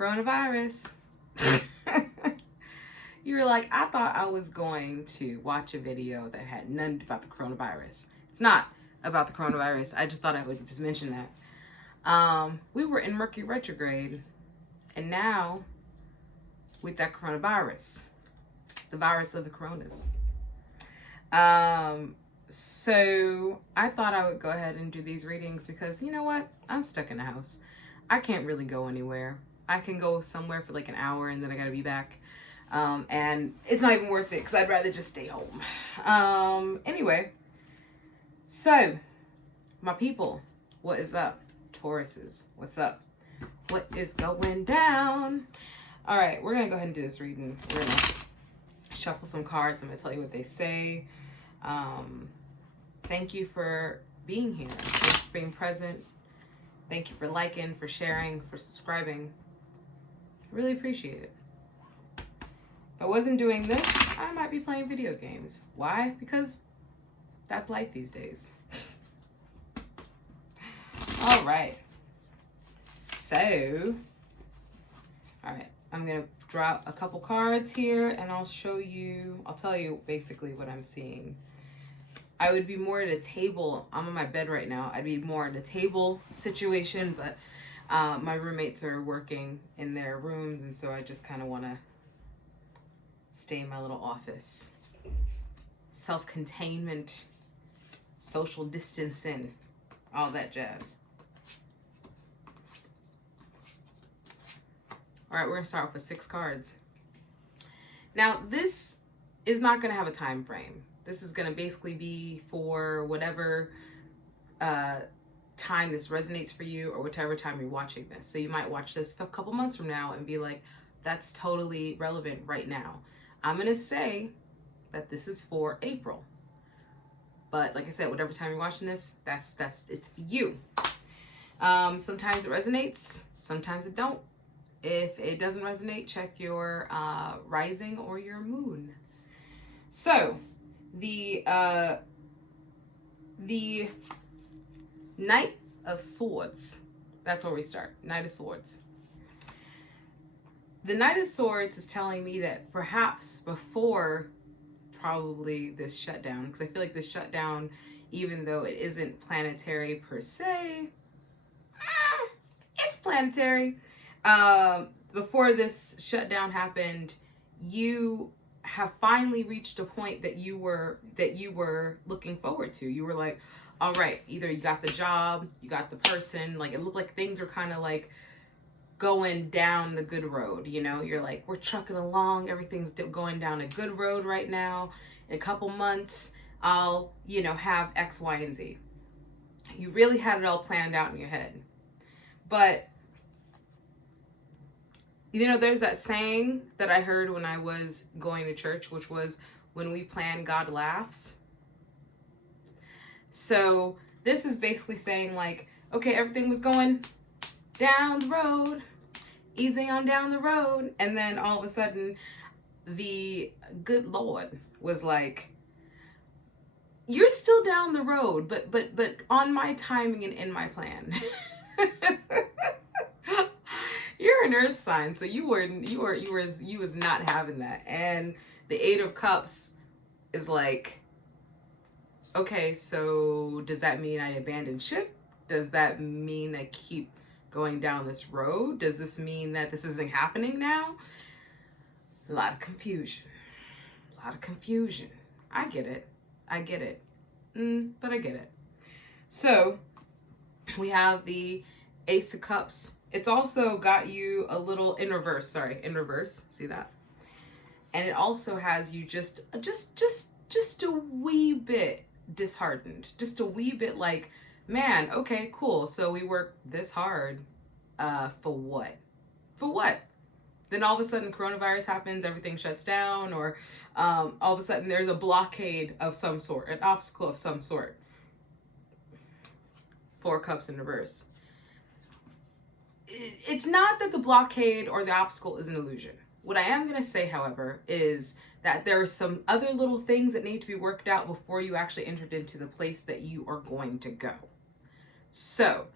Coronavirus. You were like, I thought I was going to watch a video that had nothing about the coronavirus. It's not about the coronavirus. I just thought I would just mention that. We were in Mercury retrograde, and now with that coronavirus, the virus of the coronas. So I thought I would go ahead and do these readings because you know what? I'm stuck in the house. I can't really go anywhere. I can go somewhere for like an hour and then I gotta be back. And it's not even worth it because I'd rather just stay home. Anyway, so my people, what is up? Tauruses, what's up? What is going down? All right, we're gonna go ahead and do this reading. We're gonna shuffle some cards. I'm gonna tell you what they say. Thank you for being here. Thank you for being present. Thank you for liking, for sharing, for subscribing. Really appreciate it. If I wasn't doing this, I might be playing video games. Why? Because that's life these days. All right. So, all right, I'm gonna draw a couple cards here and I'll tell you basically what I'm seeing. I would be more at a table. I'm on my bed right now. I'd be more at a table situation, but my roommates are working in their rooms, and so I just kind of want to stay in my little office. Self-containment, social distancing, all that jazz. All right, we're gonna start off with 6 cards. Now, this is not gonna have a time frame. This is gonna basically be for whatever time this resonates for you or whatever time you're watching this. So you might watch this a couple months from now and be like, that's totally relevant right now. I'm gonna say that this is for April. But like I said, whatever time you're watching this, it's for you. Sometimes it resonates, sometimes it don't. If it doesn't resonate, check your rising or your moon. So the Knight of Swords, that's where we start. Knight of Swords. The Knight of Swords is telling me that perhaps before probably this shutdown, because I feel like this shutdown, even though it isn't planetary per se, it's planetary. Before this shutdown happened, you have finally reached a point that you were looking forward to. You were like, all right, either you got the job, you got the person, like it looked like things were kind of like going down the good road, you know? You're like, we're trucking along, everything's going down a good road right now. In a couple months, I'll, have X, Y, and Z. You really had it all planned out in your head. But there's that saying that I heard when I was going to church, which was, when we plan, God laughs. So this is basically saying like, okay, everything was going down the road, easy on down the road. And then all of a sudden, the good Lord was like, you're still down the road, but on my timing and in my plan. You're an earth sign, so you was not having that. And the 8 of Cups is like, okay, so does that mean I abandon ship? Does that mean I keep going down this road? Does this mean that this isn't happening now? A lot of confusion. A lot of confusion. I get it. But I get it. So we have the Ace of Cups. It's also got you a little in reverse. See that? And it also has you just a wee bit disheartened. Just a wee bit like, man, okay, cool. So we worked this hard for what? For what? Then all of a sudden coronavirus happens, everything shuts down, or all of a sudden there's a blockade of some sort, an obstacle of some sort. 4 Cups in reverse. It's not that the blockade or the obstacle is an illusion. What I am going to say, however, is that there are some other little things that need to be worked out before you actually entered into the place that you are going to go. So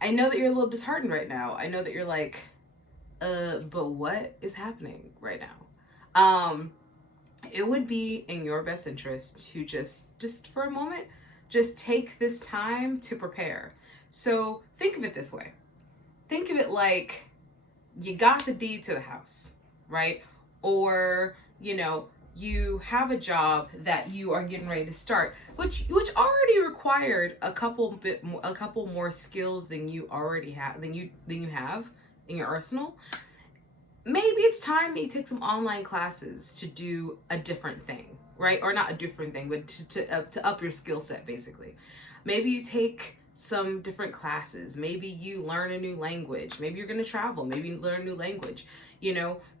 I know that you're a little disheartened right now. I know that you're like, but what is happening right now? It would be in your best interest to just for a moment, just take this time to prepare. So think of it this way. Think of it like you got the deed to the house, right? Or, you have a job that you are getting ready to start, which already required a couple more skills than you already have than you have in your arsenal. Maybe it's time that you take some online classes to do a different thing, right? Or not a different thing, but to up your skill set, basically. Maybe you take some different classes. Maybe you learn a new language. Maybe you're going to travel. Maybe you learn a new language.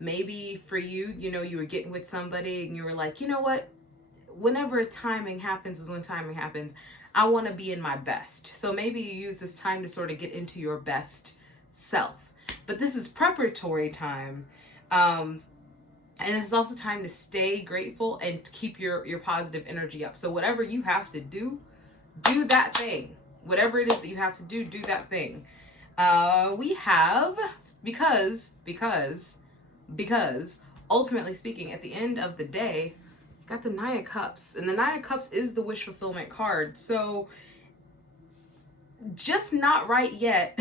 Maybe for you, you were getting with somebody and you were like, you know what? Whenever timing happens is when timing happens. I want to be in my best. So maybe you use this time to sort of get into your best self. But this is preparatory time. And it's also time to stay grateful and keep your positive energy up. So whatever you have to do that thing. Whatever it is that you have to do that thing. We have, because ultimately speaking, at the end of the day, got the Nine of Cups. And the Nine of Cups is the wish fulfillment card. So just not right yet.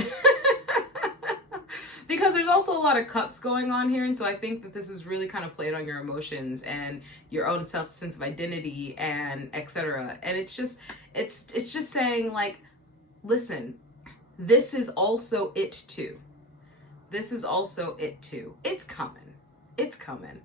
Because there's also a lot of cups going on here. And so I think that this is really kind of played on your emotions and your own sense of identity and etc. And it's just saying like, listen, this is also it too. This is also it too. It's coming. It's coming.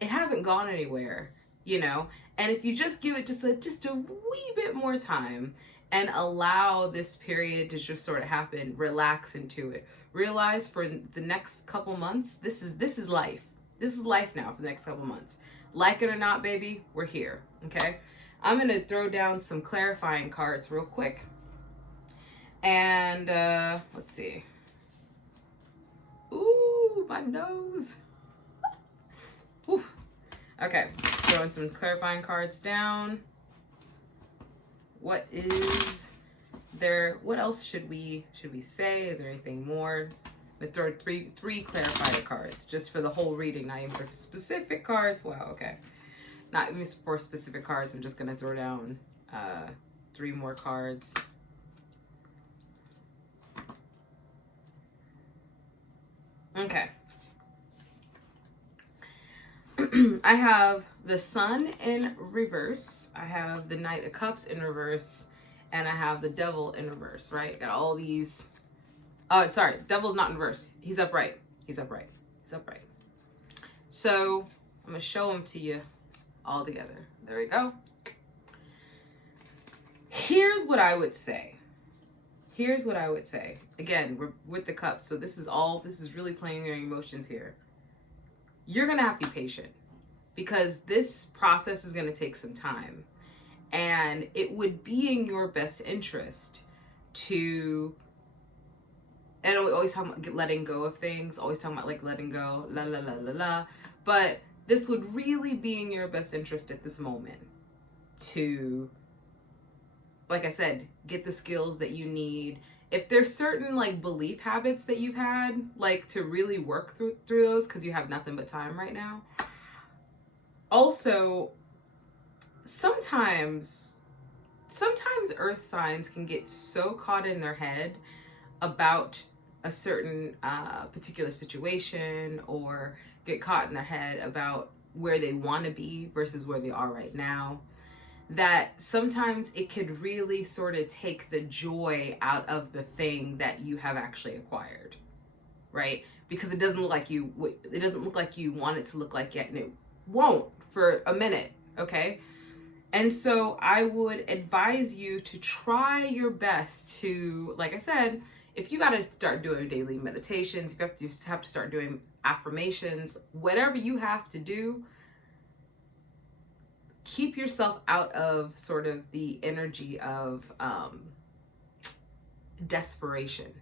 It hasn't gone anywhere, and if you just give it just a wee bit more time and allow this period to just sort of happen, relax into it. Realize for the next couple months, this is life. This is life now for the next couple months. Like it or not, baby, we're here, okay? I'm going to throw down some clarifying cards real quick. And let's see. Ooh, my nose. Whew. Okay, throwing some clarifying cards down. What is there? What else should we say? Is there anything more? I'm gonna throw three clarifier cards just for the whole reading, not even for specific cards. Wow, okay. Not even for specific cards. I'm just gonna throw down 3 more cards. Okay. I have the Sun in reverse. I have the Knight of Cups in reverse. And I have the Devil in reverse, right? Got all these. Oh, sorry. Devil's not in reverse. He's upright. He's upright. He's upright. So I'm going to show them to you all together. There we go. Here's what I would say. Here's what I would say. Again, we're with the cups. So this is really playing your emotions here. You're going to have to be patient because this process is going to take some time. And it would be in your best interest to, and we always talk about letting go of things, always talking about like letting go, la la la la la. But this would really be in your best interest at this moment to, like I said, get the skills that you need. If there's certain like belief habits that you've had, like to really work through those because you have nothing but time right now. Also, sometimes earth signs can get so caught in their head about a certain particular situation, or get caught in their head about where they want to be versus where they are right now, that sometimes it could really sort of take the joy out of the thing that you have actually acquired, right? Because it doesn't look like you want it to look like yet, and it won't for a minute, okay? And so I would advise you to try your best to, like I said, if you got to start doing daily meditations, if you have to start doing affirmations, whatever you have to do, keep yourself out of sort of the energy of desperation.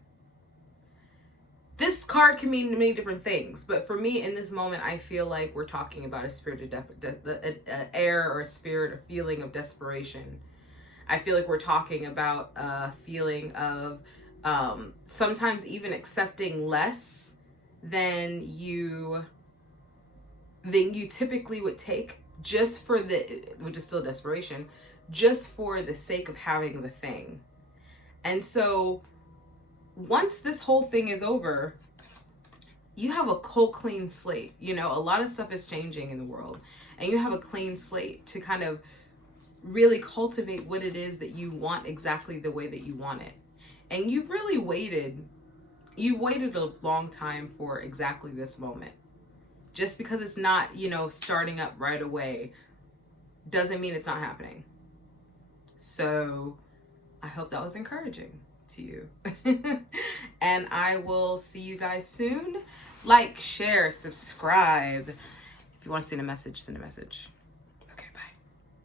This card can mean many different things, but for me in this moment, I feel like we're talking about a spirit of air or a spirit or feeling of desperation. I feel like we're talking about a feeling of Sometimes even accepting less than you typically would take, just for which is still desperation, just for the sake of having the thing. And so once this whole thing is over, you have a cold, clean slate. You know, a lot of stuff is changing in the world, and you have a clean slate to kind of really cultivate what it is that you want exactly the way that you want it. And you've really waited a long time for exactly this moment. Just because it's not, you know, starting up right away doesn't mean it's not happening. So I hope that was encouraging to you. And I will see you guys soon. Like, share, subscribe. If you want to send a message, send a message.